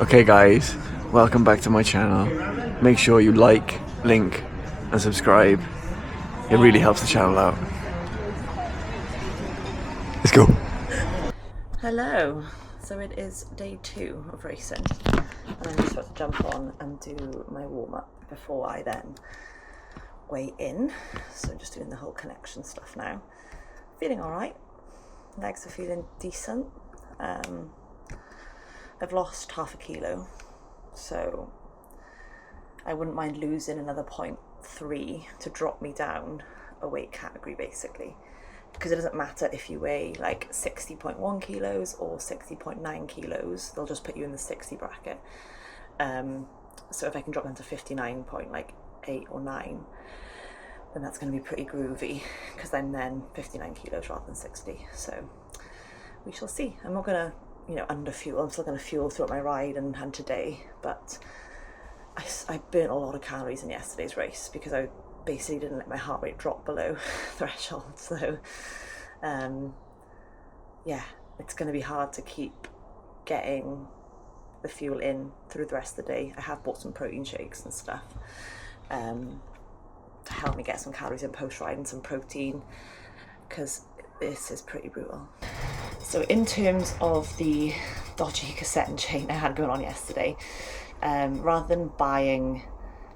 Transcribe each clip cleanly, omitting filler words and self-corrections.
Okay guys, welcome back to my channel. Make sure you like, link and subscribe. It really helps the channel out. Let's go. Hello. So it is day 2 of racing and I'm just about to jump on and do my warm-up before I then weigh in. So just doing the whole connection stuff now. Feeling alright. Legs are feeling decent. I've lost half a kilo, so I wouldn't mind losing another 0.3 to drop me down a weight category basically, because it doesn't matter if you weigh like 60.1 kilos or 60.9 kilos, they'll just put you in the 60 bracket. So if I can drop down to 59.8 or 9, then that's going to be pretty groovy, because I'm then 59 kilos rather than 60. So we shall see. I'm not going to, under fuel. I'm still going to fuel throughout my ride and today, but I burnt a lot of calories in yesterday's race because I basically didn't let my heart rate drop below threshold. So yeah, it's going to be hard to keep getting the fuel in through the rest of the day. I have bought some protein shakes and stuff to help me get some calories in post-ride and some protein, because this is pretty brutal. So in terms of the dodgy cassette and chain I had going on yesterday, rather than buying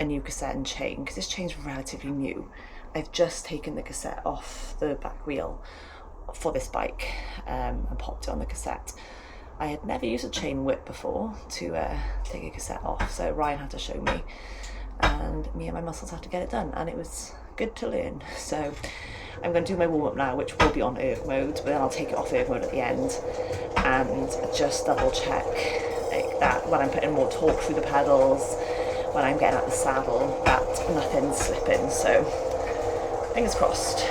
a new cassette and chain, because this chain's relatively new, I've just taken the cassette off the back wheel for this bike and popped it on the cassette. I had never used a chain whip before to take a cassette off, so Ryan had to show me, and me and my muscles had to get it done, and it was good to learn. So I'm going to do my warm-up now, which will be on erg mode, but then I'll take it off erg mode at the end and just double check like that when I'm putting more torque through the pedals, when I'm getting out the saddle, that nothing's slipping. So fingers crossed.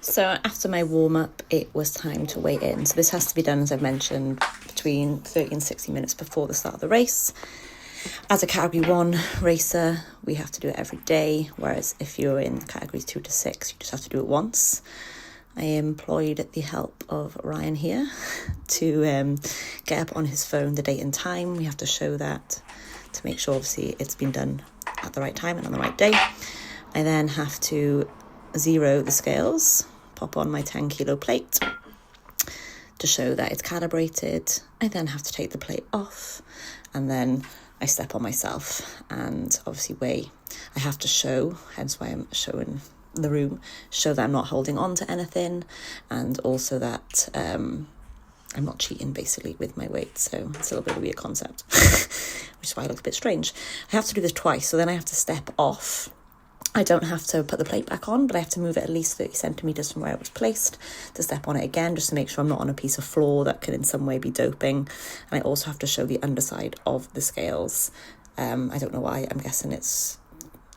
So after my warm-up, it was time to weigh in. So this has to be done, as I've mentioned, between 30 and 60 minutes before the start of the race. As a category 1 racer, we have to do it every day, whereas if you're in categories 2 to 6, you just have to do it once. I employed the help of Ryan here to get up on his phone the date and time. We have to show that to make sure, obviously, it's been done at the right time and on the right day. I then have to zero the scales, pop on my 10 kilo plate to show that it's calibrated. I then have to take the plate off, and then I step on myself and obviously weigh. I have to show, hence why I'm showing the room, show that I'm not holding on to anything, and also that I'm not cheating basically with my weight. So it's a little bit of a weird concept, which is why it looks a bit strange. I have to do this twice, so then I have to step off. I don't have to put the plate back on, but I have to move it at least 30 centimetres from where it was placed to step on it again, just to make sure I'm not on a piece of floor that could in some way be doping. And I also have to show the underside of the scales. I don't know why. I'm guessing it's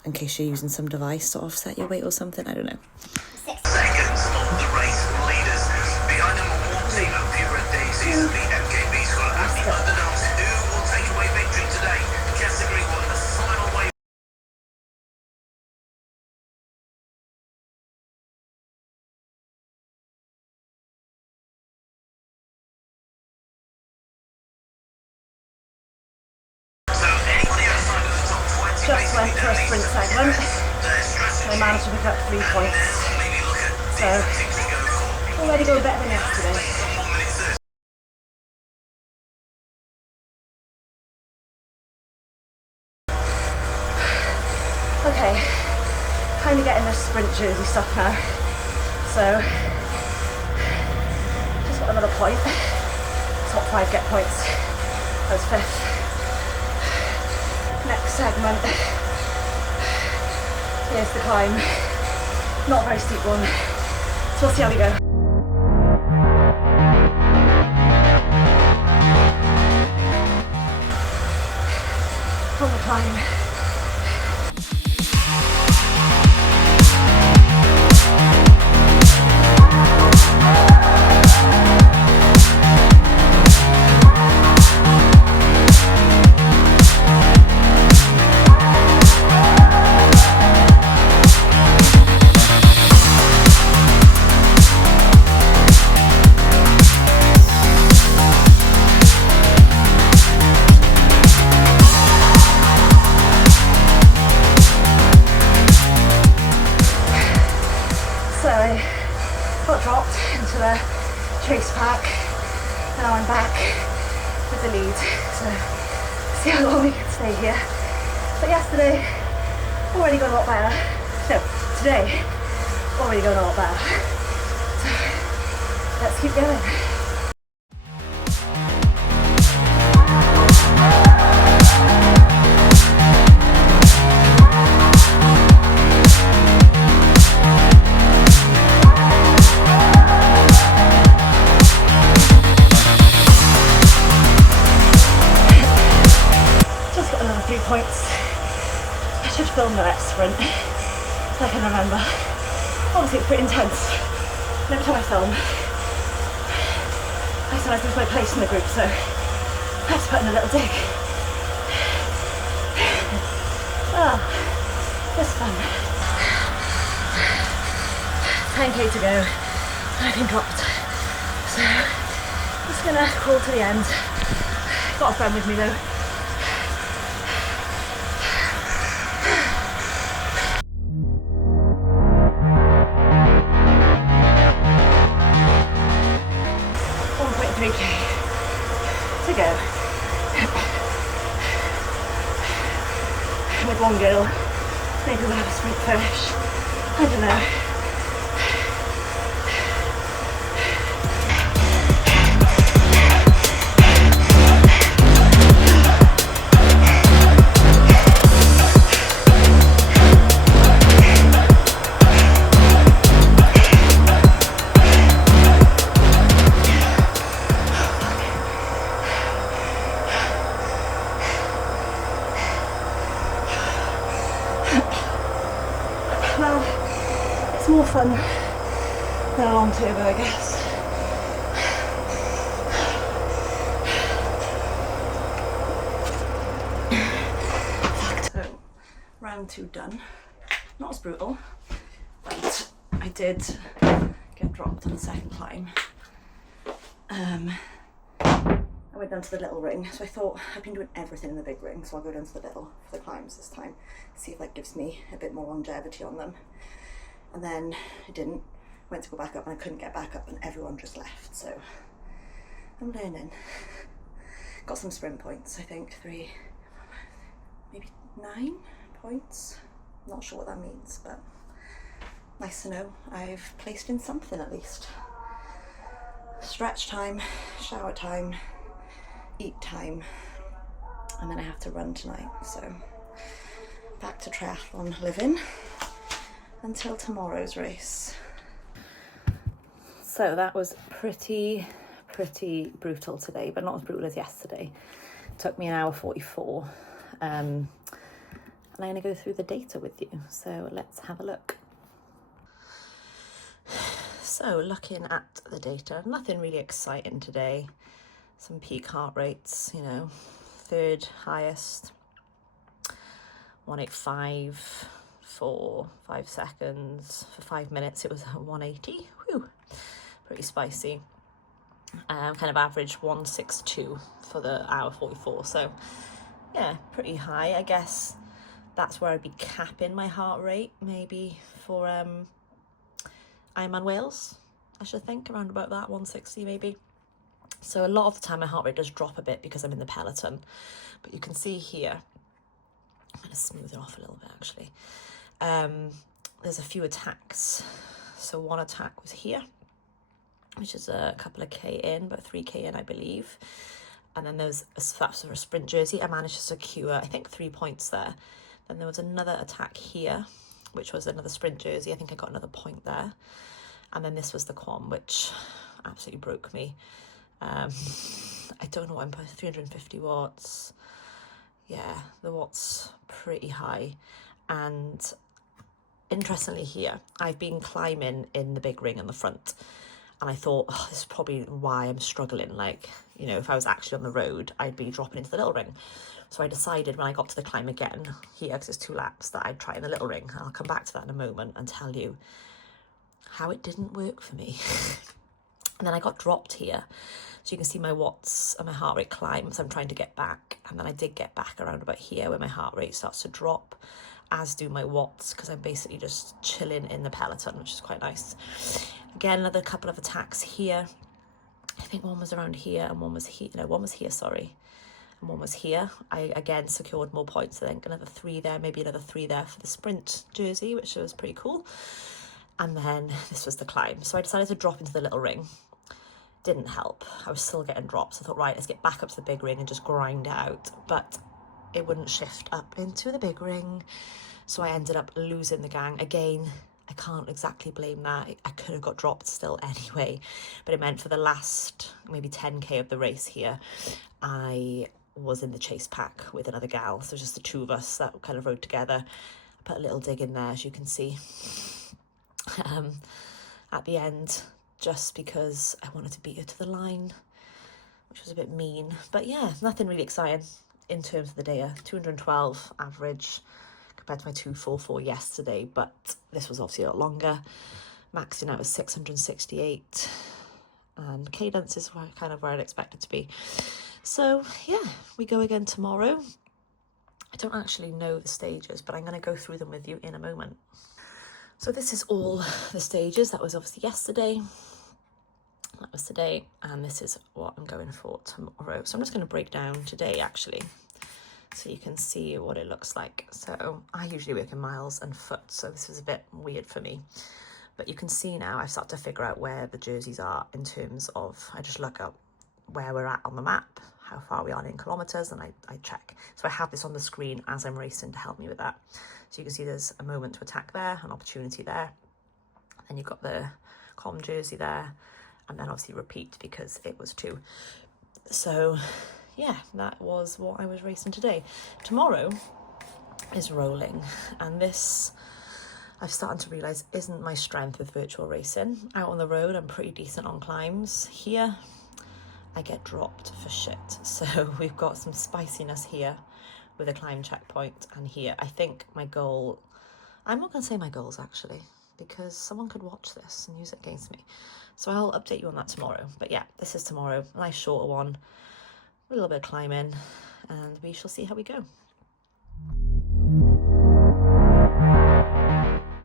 in case you're using some device to offset your weight or something. I don't know. 6 seconds on the race leaders. Behind number 1 team of Pure Days is the MKB squad. And the underdogs who will take away victory today. Category 1, the final wave. Just went for a sprint segment. I managed to pick up 3 points. So already going better than yesterday. Okay, kind of getting the sprint jersey stuff now. So just got another point. Top 5 get points. I was 5th. Next segment. Here's the climb. Not a very steep one. So we'll see how we go. On the climb. pack. Now I'm back with the lead, so see how long we can stay here. But yesterday, already got a lot better. No, today, already got a lot better. So let's keep going. Points. I should film the next sprint so I can remember. Obviously it's pretty intense. And every time I film, I sometimes lose my place in the group, so I have to put in a little dig. Ah, just fun. 10k to go. I've been dropped. So I'm just gonna crawl to the end. Got a friend with me though. To go. With one girl, maybe we'll have a sprint finish. I don't know. Well, it's more fun than a long turbo, I guess. So, round 2 done. Not as brutal, but I did get dropped on the second climb. I went down to the little ring, so I thought I've been doing everything in the big ring, so I'll go down to the little for the climbs this time, see if that gives me a bit more longevity on them. And then I didn't, went to go back up and I couldn't get back up and everyone just left, so I'm learning. Got some sprint points, I think 3, maybe 9 points, not sure what that means, but nice to know I've placed in something at least. Stretch time, shower time, eat time, and then I have to run tonight, so back to triathlon living until tomorrow's race. So that was pretty brutal today, but not as brutal as yesterday. It took me an hour 44, and I'm going to go through the data with you, so let's have a look. So looking at the data, nothing really exciting today. Some peak heart rates, you know, 3rd highest, 185 for 5 seconds. For 5 minutes it was 180, whew, pretty spicy. Kind of average 162 for the hour 44, so yeah, pretty high. I guess that's where I'd be capping my heart rate, maybe for Ironman Wales, I should think, around about that, 160 maybe. So a lot of the time my heart rate does drop a bit because I'm in the peloton, but you can see here, I'm going to smooth it off a little bit actually. There's a few attacks. So one attack was here, which is a couple of K in, but 3K in I believe. And then there's that's for a sprint jersey. I managed to secure, I think, 3 points there. Then there was another attack here, which was another sprint jersey. I think I got another point there. And then this was the quam, which absolutely broke me. I don't know what I'm putting, 350 watts. Yeah, the watts pretty high. And interestingly here, I've been climbing in the big ring in the front. And I thought, oh, this is probably why I'm struggling. Like, you know, if I was actually on the road, I'd be dropping into the little ring. So I decided when I got to the climb again here, because it's 2 laps, that I'd try in the little ring. I'll come back to that in a moment and tell you how it didn't work for me. And then I got dropped here. So you can see my watts and my heart rate climb. So I'm trying to get back. And then I did get back around about here where my heart rate starts to drop, as do my watts, because I'm basically just chilling in the peloton, which is quite nice. Again, another couple of attacks here. I think one was around here and one was here, no, one was here, sorry, and one was here. I again secured more points, I think another 3 there, maybe another 3 there for the sprint jersey, which was pretty cool. And then this was the climb. So I decided to drop into the little ring. Didn't help. I was still getting drops. I thought, right, let's get back up to the big ring and just grind it out. But it wouldn't shift up into the big ring. So I ended up losing the gang. Again, I can't exactly blame that. I could have got dropped still anyway. But it meant for the last maybe 10k of the race here, I was in the chase pack with another gal. So just the 2 of us that kind of rode together. I put a little dig in there, as you can see. At the end, just because I wanted to beat her to the line, which was a bit mean. But yeah, nothing really exciting in terms of the day. 212 average compared to my 244 yesterday, but this was obviously a lot longer. Maxing out was 668, and cadence is kind of where I'd expect it to be. So yeah, we go again tomorrow. I don't actually know the stages, but I'm going to go through them with you in a moment. So this is all the stages. That was obviously yesterday. That was today. And this is what I'm going for tomorrow. So I'm just going to break down today, actually, so you can see what it looks like. So I usually work in miles and foot, so this was a bit weird for me. But you can see now I've started to figure out where the jerseys are in terms of, I just look up where we're at on the map, how far we are in kilometers, and I check. So I have this on the screen as I'm racing to help me with that. So you can see there's a moment to attack there, an opportunity there. Then you've got the com jersey there, and then obviously repeat because it was 2. So yeah, that was what I was racing today. Tomorrow is rolling, and this I've started to realise isn't my strength with virtual racing. Out on the road, I'm pretty decent on climbs. Here, I get dropped for shit. So we've got some spiciness here with a climb checkpoint, and here I think my goal, I'm not going to say my goals actually, because someone could watch this and use it against me. So I'll update you on that tomorrow. But yeah, this is tomorrow, a nice shorter one, a little bit of climbing, and we shall see how we go.